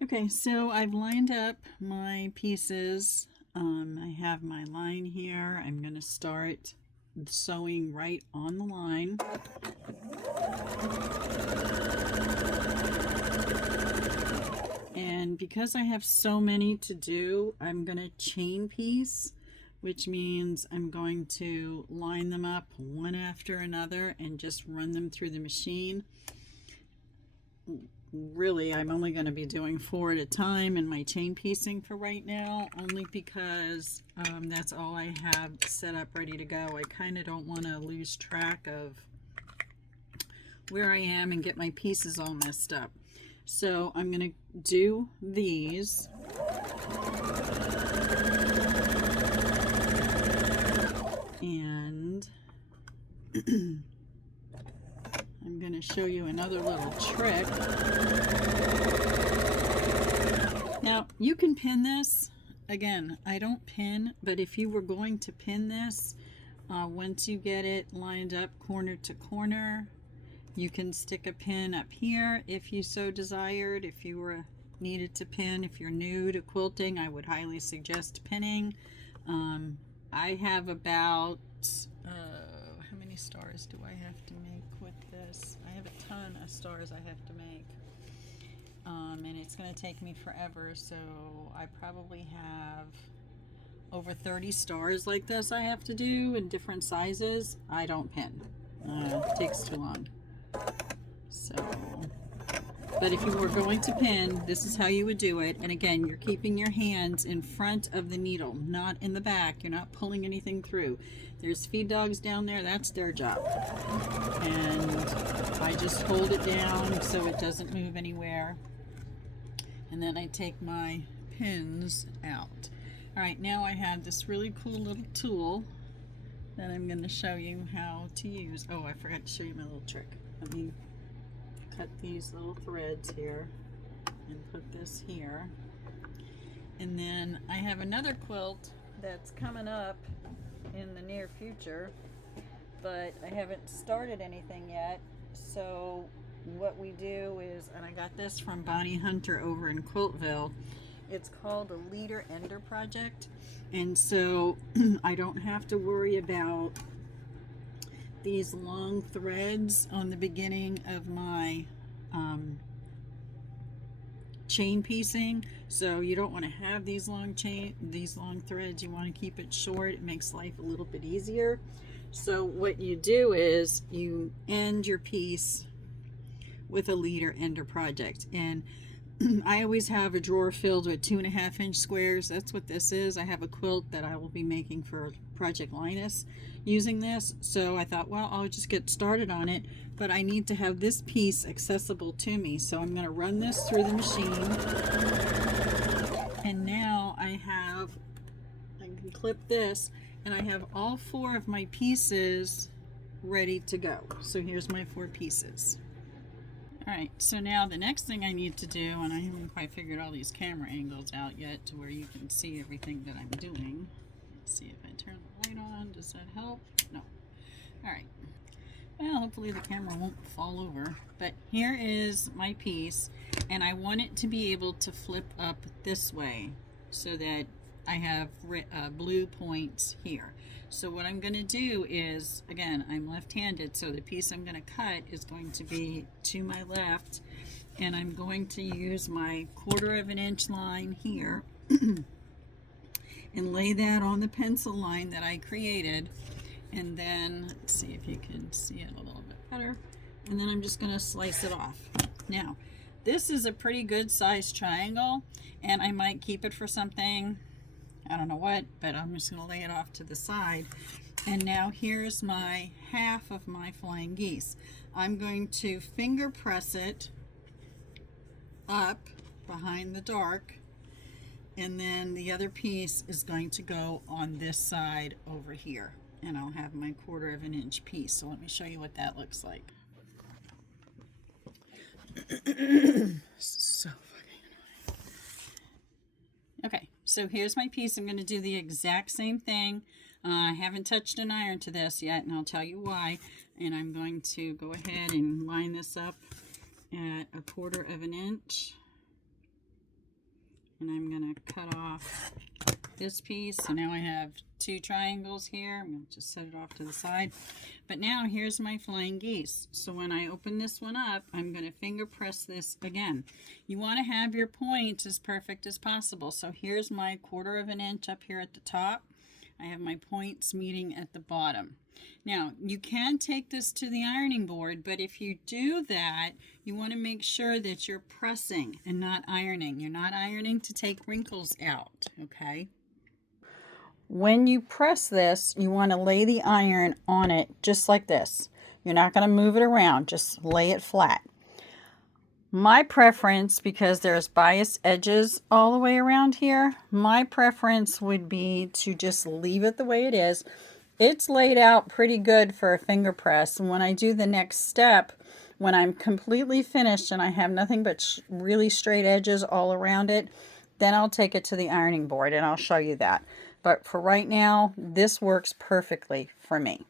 Okay, so I've lined up my pieces. I have my line here. I'm going to start sewing right on the line. And because I have so many to do, I'm going to chain piece, which means I'm going to line them up one after another and just run them through the machine. Really, I'm only going to be doing 4 at a time in my chain piecing for right now, only because that's all I have set up ready to go. I kind of don't want to lose track of where I am and get my pieces all messed up. So I'm going to do these. And I'm going to show you another little trick. Now, you can pin this. Again, I don't pin, but if you were going to pin this, once you get it lined up corner to corner, you can stick a pin up here if you so desired. If you were needed to pin, if you're new to quilting, I would highly suggest pinning. I have about, how many stars do I have to make with this? I have a ton of stars I have to make. And it's going to take me forever, so I probably have over 30 stars like this I have to do in different sizes. I don't pin. It takes too long. So, but if you were going to pin, this is how you would do it. And again, you're keeping your hands in front of the needle, not in the back. You're not pulling anything through. There's feed dogs down there. That's their job. And I just hold it down so it doesn't move anywhere. And then I take my pins out. All right, now I have this really cool little tool that I'm going to show you how to use. Oh, I forgot to show you my little trick. Let me cut these little threads here and put this here. And then I have another quilt that's coming up in the near future, but I haven't started anything yet. So what we do is, and I got this from Bonnie Hunter over in Quiltville, it's called a leader ender project. And so I don't have to worry about these long threads on the beginning of my chain piecing. So you don't want to have these long threads. You want to keep it short. It makes life a little bit easier. So what you do is you end your piece with a leader ender project. And I always have a drawer filled with 2.5-inch squares. That's what this is. I have a quilt that I will be making for Project Linus using this. So I thought, well, I'll just get started on it, but I need to have this piece accessible to me. So I'm going to run this through the machine. And now I can clip this, and I have all 4 of my pieces ready to go. So here's my 4 pieces. Alright, so now the next thing I need to do, and I haven't quite figured all these camera angles out yet to where you can see everything that I'm doing. Let's see if I turn the light on. Does that help? No. Alright. Well, hopefully the camera won't fall over. But here is my piece, and I want it to be able to flip up this way so that I have blue points here. So what I'm going to do is, again, I'm left-handed, so the piece I'm going to cut is going to be to my left, and I'm going to use my 1/4 inch line here and lay that on the pencil line that I created. And then, let's see if you can see it a little bit better. And then I'm just going to slice it off. Now, this is a pretty good sized triangle, and I might keep it for something, I don't know what, but I'm just going to lay it off to the side. And now here's my half of my flying geese. I'm going to finger press it up behind the dark, and then the other piece is going to go on this side over here, and I'll have my 1/4 inch piece. So let me show you what that looks like. So fucking annoying. Okay, so here's my piece. I'm going to do the exact same thing. I haven't touched an iron to this yet, and I'll tell you why. And I'm going to go ahead and line this up at 1/4 inch. And I'm going to cut off this piece. So now I have 2 triangles here. I'm going to just set it off to the side. But now here's my flying geese. So when I open this one up, I'm going to finger press this again. You want to have your points as perfect as possible. So here's my 1/4 of an inch up here at the top. I have my points meeting at the bottom. Now, you can take this to the ironing board, but if you do that, you want to make sure that you're pressing and not ironing. You're not ironing to take wrinkles out, okay? When you press this, you want to lay the iron on it just like this. You're not going to move it around, just lay it flat. My preference, because there's biased edges all the way around here, my preference would be to just leave it the way it is. It's laid out pretty good for a finger press, and when I do the next step, when I'm completely finished and I have nothing but really straight edges all around it, then I'll take it to the ironing board and I'll show you that. But for right now, this works perfectly for me.